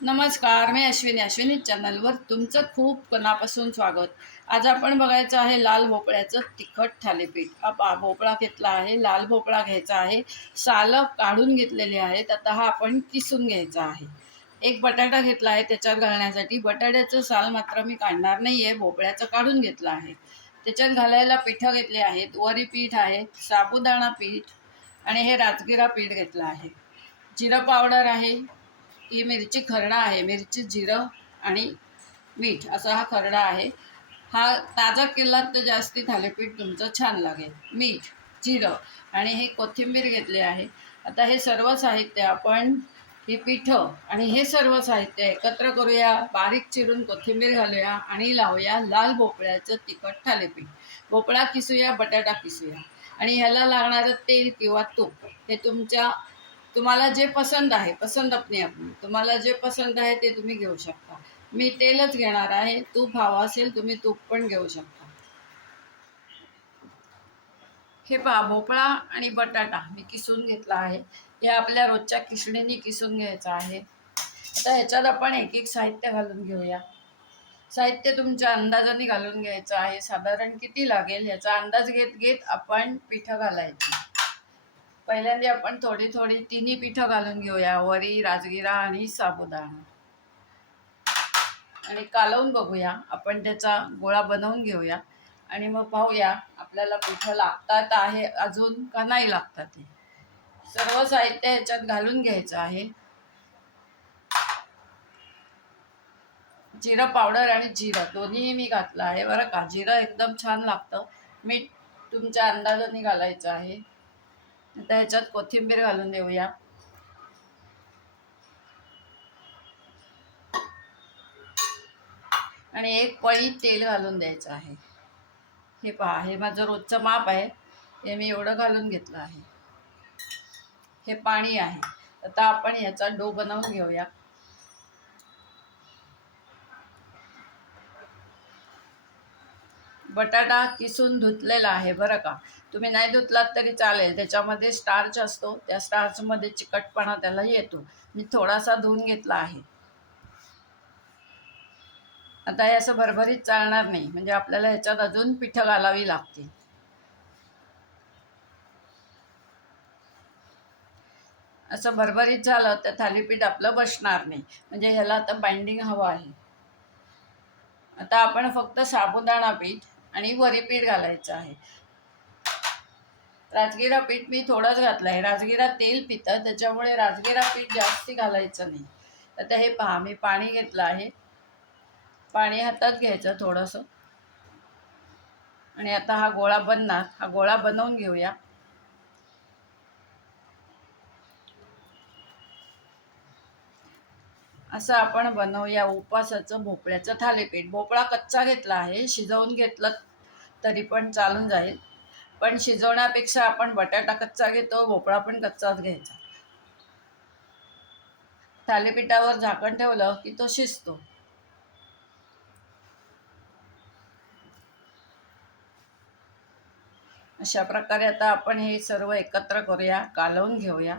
नमस्कार मी अश्विनी. अश्विनी चॅनलवर तुमचं खूप मनापासून स्वागत. आज आपण बघायचं आहे लाल भोपळ्याचं तिखट थालीपीठ. भोपळा घेतला आहे लाल भोपळा घ्यायचा आहे. सालं काढून घेतलेली आहेत. आता हा आपण किसून घ्यायचा आहे. एक बटाटा घेतला आहे त्याच्यात घालण्यासाठी. बटाट्याचं साल मात्र मी काढणार नाही आहे भोपळ्याचं काढून घेतलं आहे. त्याच्यात घालायला पिठं घेतली आहेत. वरी पीठ आहे साबुदाणा पीठ आणि हे राजगिरा पीठ घेतलं आहे. जिरं पावडर आहे ही मिरची खरडा आहे मिरची जिरं आणि मीठ असा हा खरडा आहे. हा ताजा केला तर जास्ती थालीपीठ तुमचं छान लागेल. मीठ जिरं आणि हे कोथिंबीर घेतले आहे. आता हे सर्व साहित्य आपण ही पिठं आणि हे सर्व साहित्य एकत्र करूया. बारीक चिरून कोथिंबीर घालूया आणि लावूया लाल भोपळ्याचं तिखट थालीपीठ. भोपळा किसूया बटाटा किसूया आणि ह्याला लागणारं तेल किंवा तूप हे तुमच्या तुम्हाला जे पसंत आहे पसंत अपने आपण तुम्हाला जे पसंत आहे ते तुम्ही घेऊ शकता. मी तेलच घेणार आहे तूप हवं असेल तुम्ही तूप पण घेऊ शकता. हे पहा भोपळा आणि बटाटा मी किसून घेतला आहे. हे आपल्या रोजच्या किसणीने किसून घ्यायचं आहे. आता ह्याच्यात आपण एक एक साहित्य घालून घेऊया. साहित्य तुमच्या अंदाजाने घालून घ्यायचं आहे. साधारण किती लागेल? याचा अंदाज घेत घेत आपण पिठं घालायची. पहिल्यांदा आपण थोडी थोडी तिन्ही पिठं घालून घेऊया. वरी राजगिरा आणि साबुदाणा. आणि कालवून बघूया. आपण त्याचा गोळा बनवून घेऊया. आणि मग पाहूया आपल्याला पिठं लागतात आहे अजून का नाही लागतात ते सर्व साहित्य ह्याच्यात घालून घ्यायचं आहे. जिरं पावडर आणि जिरं. दोन्हीही मी घातलं आहे. बरं का? जिरं एकदम छान लागतं. मीठ तुमच्या अंदाजाने घालायचं आहे. आता ह्याच्यात कोथिंबीर घालून देऊया. आणि एक पळी तेल घालून द्यायचं आहे. हे पहा हे माझं रोजचं माप आहे. हे मी एवढं घालून घेतलं आहे. हे पाणी आहे. आता आपण ह्याचा डो बनवून घेऊया. बटाटा किसून धुतलेला आहे बरं का. तुम्ही नाही धुतलात तरी चालेल. त्याच्यामध्ये स्टार्च असतो. त्या स्टार्चमध्ये चिकटपणा त्याला येतो. मी थोडासा धुवून घेतला आहे. आता हे असं भरभरीत चालणार नाही. म्हणजे आपल्याला ह्याच्यात अजून पिठं घालावी लागते असं भरभरीत झालं तर थालीपीठ आपलं बसणार नाही. म्हणजे ह्याला आता बाइंडिंग हवं आहे. आता आपण फक्त साबुदाणा पीठ आणि वरी पीठ घालायचं आहे. राजगिरा पीठ मी थोडंच घातलं आहे राजगिरा तेल पितं त्याच्यामुळे राजगिरा पीठ जास्ती घालायचं नाही. आता हे पहा मी पाणी घेतलं आहे. पाणी हातात घ्यायचं थोडंसं. आणि आता हा गोळा बनणार. हा गोळा बनवून घेऊया. असं आपण बनवूया उपवासाचं भोपळ्याचं थालीपीठ. भोपळा कच्चा घेतला आहे शिजवून घेतलं तरी पण चालून जाईल. पण शिजवण्यापेक्षा आपण बटाटा कच्चा घेतो भोपळा पण कच्चाच घ्यायचा. थालीपीठावर झाकण ठेवलं की तो शिजतो. अशा प्रकारे आता आपण हे सर्व एकत्र करूया कालवून घेऊया.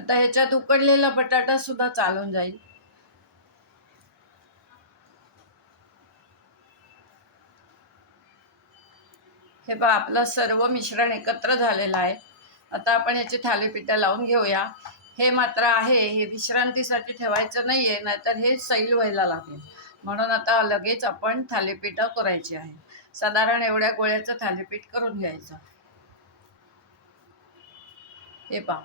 आता ह्याच्यात उकडलेला बटाटा सुद्धा चालून जाईल. हे पहा आपलं सर्व मिश्रण एकत्र झालेलं आहे. आता आपण याची थालीपीठं लावून घेऊया. हे मात्र आहे हे विश्रांतीसाठी ठेवायचं नाही आहे नाहीतर हे सैल व्हायला लागेल. म्हणून आता लगेच आपण थालीपीठं करायची आहे. साधारण एवढ्या गोळ्याचं थालीपीठ करून घ्यायचं. हे पहा.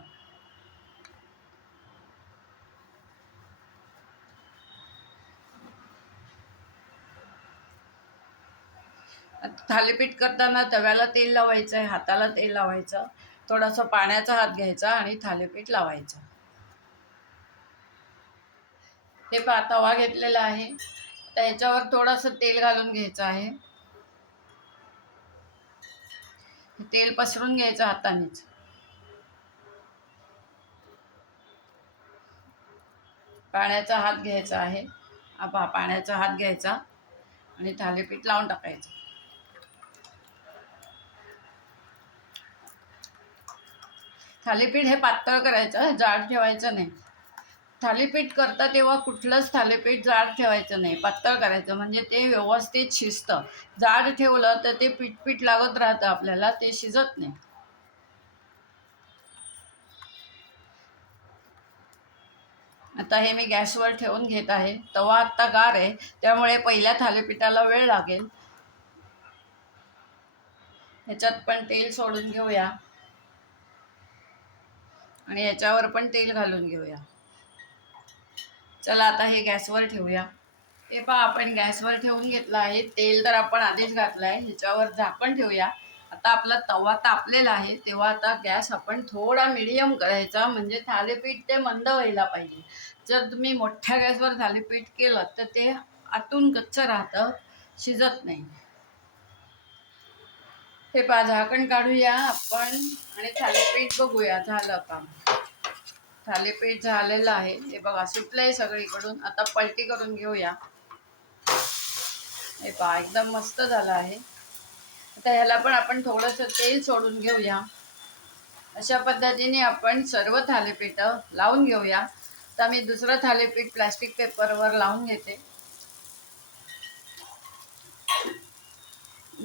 थालीपीठ करताना तव्याला तेल लावायचं आहे हाताला तेल लावायचं थोडासा पाण्याचा हात घ्यायचा आणि थालीपीठ लावायचं. हे पा तवा घेतलेला आहे. त्याच्यावर थोडंसं तेल घालून घ्यायचं आहे. तेल पसरून घ्यायचं हातानेच. पाण्याचा हात घ्यायचा आहे. पहा पाण्याचा हात घ्यायचा आणि थालीपीठ लावून टाकायचं. थालीपीठ हे पातळ करायचं जाड ठेवायचं नाही. थालीपीठ करता तेव्हा कुठलंच थालीपीठ जाड ठेवायचं नाही पातळ करायचं. म्हणजे ते व्यवस्थित शिजतं. जाड ठेवलं तर ते पीठ पीठ लागत राहतं आपल्याला ते शिजत नाही. आता हे मी गॅसवर ठेवून घेत आहे. तवा आत्ता गार आहे त्यामुळे पहिल्या थालीपीठाला वेळ लागेल. ह्याच्यात पण तेल सोडून घेऊया. आणि याच्यावर पण तेल घालून घेऊया. चला आता हे गॅसवर ठेवूया. हे पहा आपण गॅसवर ठेवून घेतलं आहे. तेल तर आपण आधीच घातलं आहे. ह्याच्यावर झाकण ठेवूया. आता आपला तवा तापलेला आहे. तेव्हा आता गॅस आपण थोडा मिडियम करायचा. म्हणजे थालीपीठ ते मंद व्हायला पाहिजे. जर तुम्ही मोठ्या गॅसवर थालीपीठ केलं तर ते आतून गच्च राहतं. शिजत नाही. हे पहा झाकण काढूया आपण आणि थालीपीठ बघूया झालं का? थालीपीठ झालेलं आहे. हे बघा सुटलंय सगळीकडून. आता पलटी करून घेऊया. हे पहा एकदम मस्त झालं आहे. आता ह्याला पण आपण थोडंसं तेल सोडून घेऊया. अशा पद्धतीने आपण सर्व थालीपीठं लावून घेऊया. आता मी दुसरं थालीपीठ प्लॅस्टिक पेपरवर लावून घेते.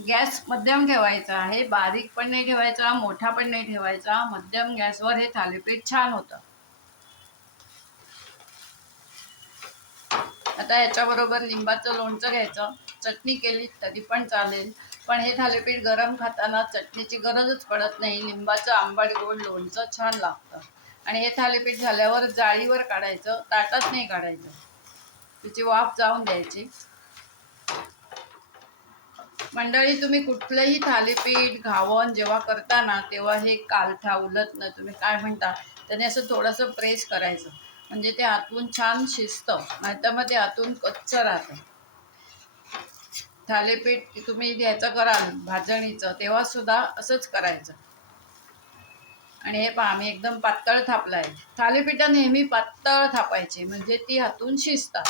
गॅस मध्यम ठेवायचा आहे. बारीक पण नाही ठेवायचा मोठा पण नाही ठेवायचा. मध्यम गॅसवर हे थालीपीठ छान होतं. आता याच्याबरोबर लिंबाचं लोणचं घ्यायचं. चटणी केली तरी पण चालेल. पण हे थालीपीठ गरम खाताना चटणीची गरजच पडत नाही. लिंबाचं आंबट गोड लोणचं छान लागतं. आणि हे थालीपीठ झाल्यावर जाळीवर काढायचं. ताटात नाही काढायचं. तिची वाफ जाऊन द्यायची. मंडळी तुम्ही कुठलंही थालीपीठ घावण जेव्हा करता ना तेव्हा हे कालठा उलत ना तुम्ही काय म्हणता? त्याने असं थोडंसं प्रेस करायचं. म्हणजे ते आतून छान शिजतं नाहीतर मग ते आतून कच्च राहतं. थालीपीठ तुम्ही घ्यायचं कराल भाजणीचं तेव्हा सुद्धा असंच करायचं. आणि हे पहा आम्ही एकदम पातळ थापलं आहे थालीपीठं नेहमी पातळ थापायची म्हणजे ती हातून शिजतात.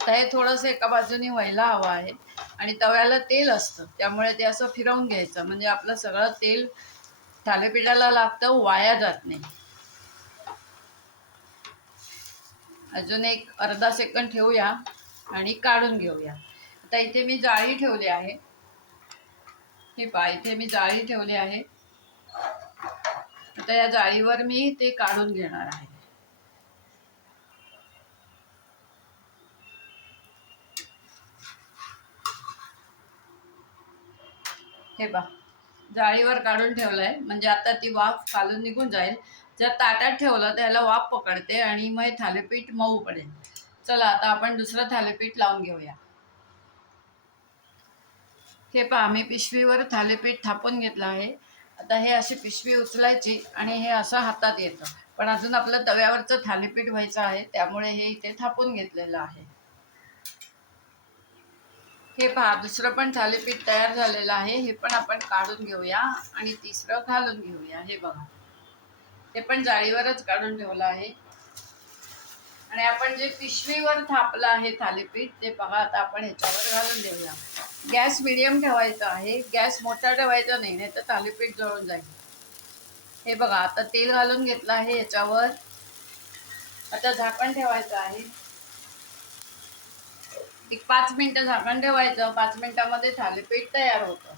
आता हे थोडंसं एका बाजूने व्हायला हवं आहे. आणि तव्याला तेल असतं त्यामुळे ते असं फिरवून घ्यायचं. म्हणजे आपलं सगळं तेल थालीपीठाला लागतं वाया जात नाही. अजून एक अर्धा सेकंड ठेवूया आणि काढून घेऊया. आता इथे मी जाळी ठेवली आहे. हे पहा इथे मी जाळी ठेवली आहे. आता या जाळीवर मी ते काढून घेणार आहे. हे पहा जाळीवर काढून ठेवलंय. म्हणजे आता ती वाफ खालून निघून जाईल. जर ताटात ठेवलं तर त्याला वाफ पकडते आणि मग हे थालीपीठ मऊ पडेल. चला आता आपण दुसरं थालीपीठ लावून घेऊया. हे पहा मी पिशवीवर थालीपीठ थापून घेतलं आहे. आता हे अशी पिशवी उचलायची आणि हे असं हातात येतं. पण अजून आपलं तव्यावरचं थालीपीठ व्हायचं आहे त्यामुळे हे इथे थापून घेतलेलं आहे. हे पहा दुसरं पण थालीपीठ तयार झालेलं आहे. हे पण आपण काढून घेऊया आणि तिसरं घालून घेऊया. हे बघा. हे पण जाळीवरच काढून ठेवलं आहे. आणि आपण जे पिशवीवर थापलं आहे थालीपीठ ते बघा आता आपण ह्याच्यावर घालून देऊया. गॅस मिडियम ठेवायचा आहे. गॅस मोठा ठेवायचा नाही नाही तर थालीपीठ जळून जाईल. हे बघा आता तेल घालून घेतलं आहे याच्यावर आता झाकण ठेवायचं आहे. एक पाच मिनटं झाकण ठेवायचं. पाच मिनिटामध्ये थालीपीठ तयार होतं.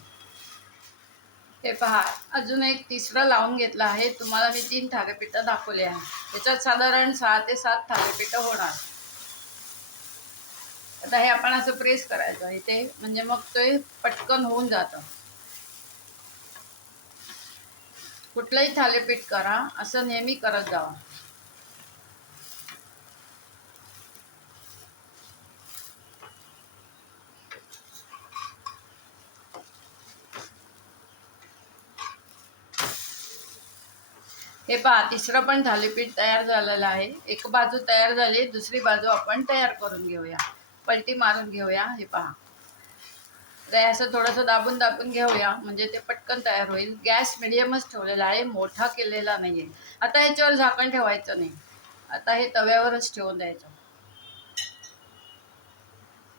हे पहा अजून एक तिसरं लावून घेतलं आहे. तुम्हाला मी तीन थारेपीठं दाखवले आहे. त्याच्यात साधारण सहा ते सात थारेपीठं होणार. आता हे आपण असं प्रेस करायचं. इथे म्हणजे मग ते पटकन होऊन जातं. कुठलंही थालीपीठ करा. असं नेहमी करत जावा. हे पहा तिसरं पण थालीपीठ तयार झालेलं आहे. एक बाजू तयार झाली दुसरी बाजू आपण तयार करून घेऊया. पलटी मारून घेऊया हे पहा. तर असं थोडंसं दाबून दाबून घेऊया म्हणजे ते पटकन तयार होईल. गॅस मिडियमच ठेवलेला आहे मोठा केलेला नाही आहे आता ह्याच्यावर झाकण ठेवायचं नाही. आता हे तव्यावरच ठेवून द्यायचं.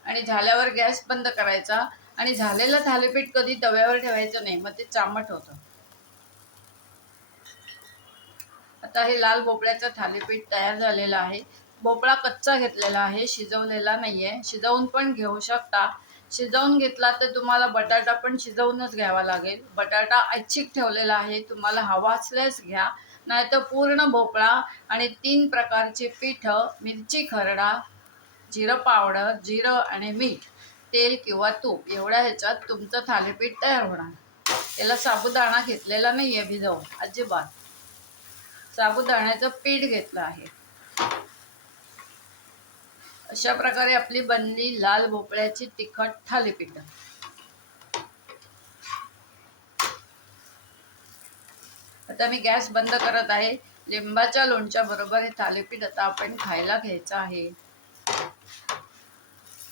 आणि झाल्यावर गॅस बंद करायचा. आणि झालेलं थालीपीठ कधी तव्यावर ठेवायचं नाही मग ते चामट होतं. आता हे लाल भोपळ्याचं थालीपीठ तयार झालेलं आहे. भोपळा कच्चा घेतलेला आहे शिजवलेला नाही आहे शिजवून पण घेऊ शकता. शिजवून घेतला तर तुम्हाला बटाटा पण शिजवूनच घ्यावा लागेल. बटाटा ऐच्छिक ठेवलेला आहे. तुम्हाला हवा असल्यास घ्या. नाहीतर पूर्ण भोपळा आणि तीन प्रकारचे पीठ मिरची खरडा जिरं पावडर जिरं आणि मीठ तेल किंवा तूप एवढ्या ह्याच्यात तुमचं थालीपीठ तयार होणार. याला साबुदाणा घेतलेला नाही आहे भिजवून. अजिबात. साबुदाण्याचं पीठ घेतलं आहे. अशा प्रकारे आपली बनली लाल भोपळ्याची तिखट थालीपीठ. आता मी गॅस बंद करत आहे. लिंबाच्या लोणच्या बरोबर हे थालीपीठ आता आपण खायला घ्यायचं आहे.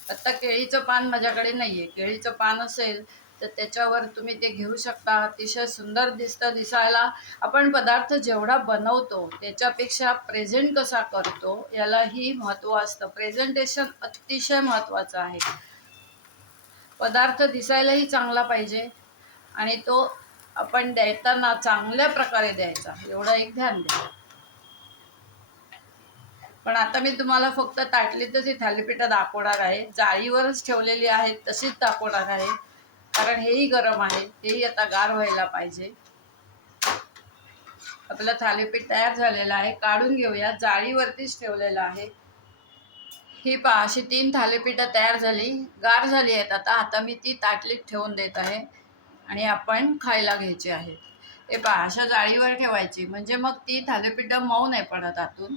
आता केळीचं पान माझ्याकडे नाहीये. केळीचं पान असेल तर त्याच्यावर तुम्ही ते घेऊ शकता. अतिशय सुंदर दिसतं दिसायला. आपण पदार्थ जेवढा बनवतो त्याच्यापेक्षा प्रेझेंट कसा करतो यालाही महत्त्व असतं. प्रेझेंटेशन अतिशय महत्त्वाचं आहे. पदार्थ दिसायलाही चांगला पाहिजे आणि तो आपण द्यायताना चांगल्या प्रकारे द्यायचा. एवढं एक ध्यान द्या. पण आता मी तुम्हाला फक्त ताटलीतच ही थालीपीठं दाखवणार आहे. जाळीवरच ठेवलेली आहेत तशीच दाखवणार आहे. कारण हेही गरम आहे हेही आता गार व्हायला पाहिजे. आपलं थालीपीठ तयार झालेलं आहे काढून घेऊया जाळीवरतीच ठेवलेलं आहे. ही पहा अशी तीन थालीपीठं तयार झाली गार झाली आहेत आता आता मी ती ताटलीत ठेवून देत आहे आणि आपण खायला घ्यायची आहेत हे पहा अशा जाळीवर ठेवायची म्हणजे मग ती थालीपीठं मऊ नाही पडत आतून.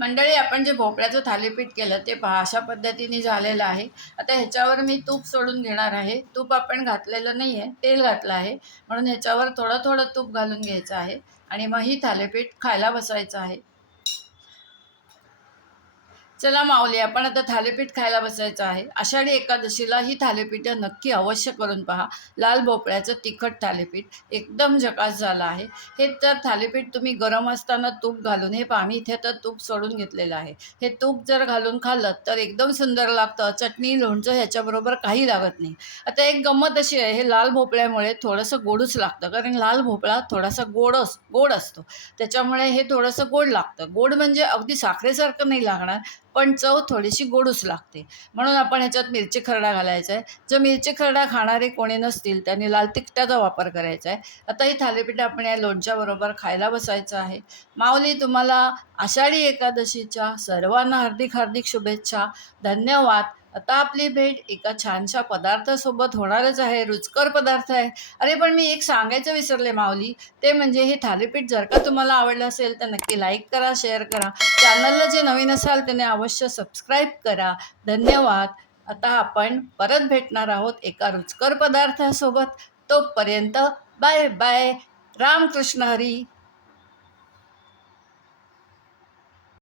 मंडळी आपण जे भोपळ्याचं थालीपीठ केलं ते पहा अशा पद्धतीने झालेलं आहे. आता ह्याच्यावर मी तूप सोडून घेणार आहे. तूप आपण घातलेलं नाही आहे तेल घातलं आहे. म्हणून ह्याच्यावर थोडं थोडं तूप घालून घ्यायचं आहे. आणि मग ही थालीपीठ खायला बसवायचं आहे. चला माऊली आपण आता थालीपीठ खायला बसायचं आहे. आषाढी एकादशीला ही थालीपीठं नक्की अवश्य करून पहा. लाल भोपळ्याचं तिखट थालीपीठ एकदम झकास झालं आहे. हे तर थालीपीठ तुम्ही गरम असताना तूप घालून हे पहा मी इथे तर तूप सोडून घेतलेलं आहे. हे तूप जर घालून खाल्लं तर एकदम सुंदर लागतं. चटणी लोणचं ह्याच्याबरोबर काही लागत नाही. आता एक गंमत अशी आहे हे लाल भोपळ्यामुळे थोडंसं गोडूच लागतं. कारण लाल भोपळा थोडासा गोड अस गोड असतो. त्याच्यामुळे हे थोडंसं गोड लागतं. गोड म्हणजे अगदी साखरेसारखं नाही लागणार. पण चव थोडीशी गोडूच लागते. म्हणून आपण ह्याच्यात मिरची खरडा घालायचा आहे. जर मिरची खरडा खाणारे कोणी नसतील त्यांनी लाल तिखटाचा वापर करायचा आहे. आता ही थालीपीठ आपण या लोणच्याबरोबर खायला बसायचं आहे. माऊली तुम्हाला आषाढी एकादशीच्या सर्वांना हार्दिक हार्दिक शुभेच्छा. धन्यवाद. आता आपली भेट एका छानशा पदार्थासोबत होणारच आहे रुचकर पदार्थ आहे. अरे पण मी एक सांगायचं विसरले माऊली. ते म्हणजे हे थालीपीठ जर का तुम्हाला आवडलं असेल तर नक्की लाईक करा शेअर करा. चॅनलला जे नवीन असाल त्याने अवश्य सबस्क्राईब करा. धन्यवाद. आता आपण परत भेटणार आहोत एका रुचकर पदार्थासोबत. तोपर्यंत बाय बाय रामकृष्ण हरी.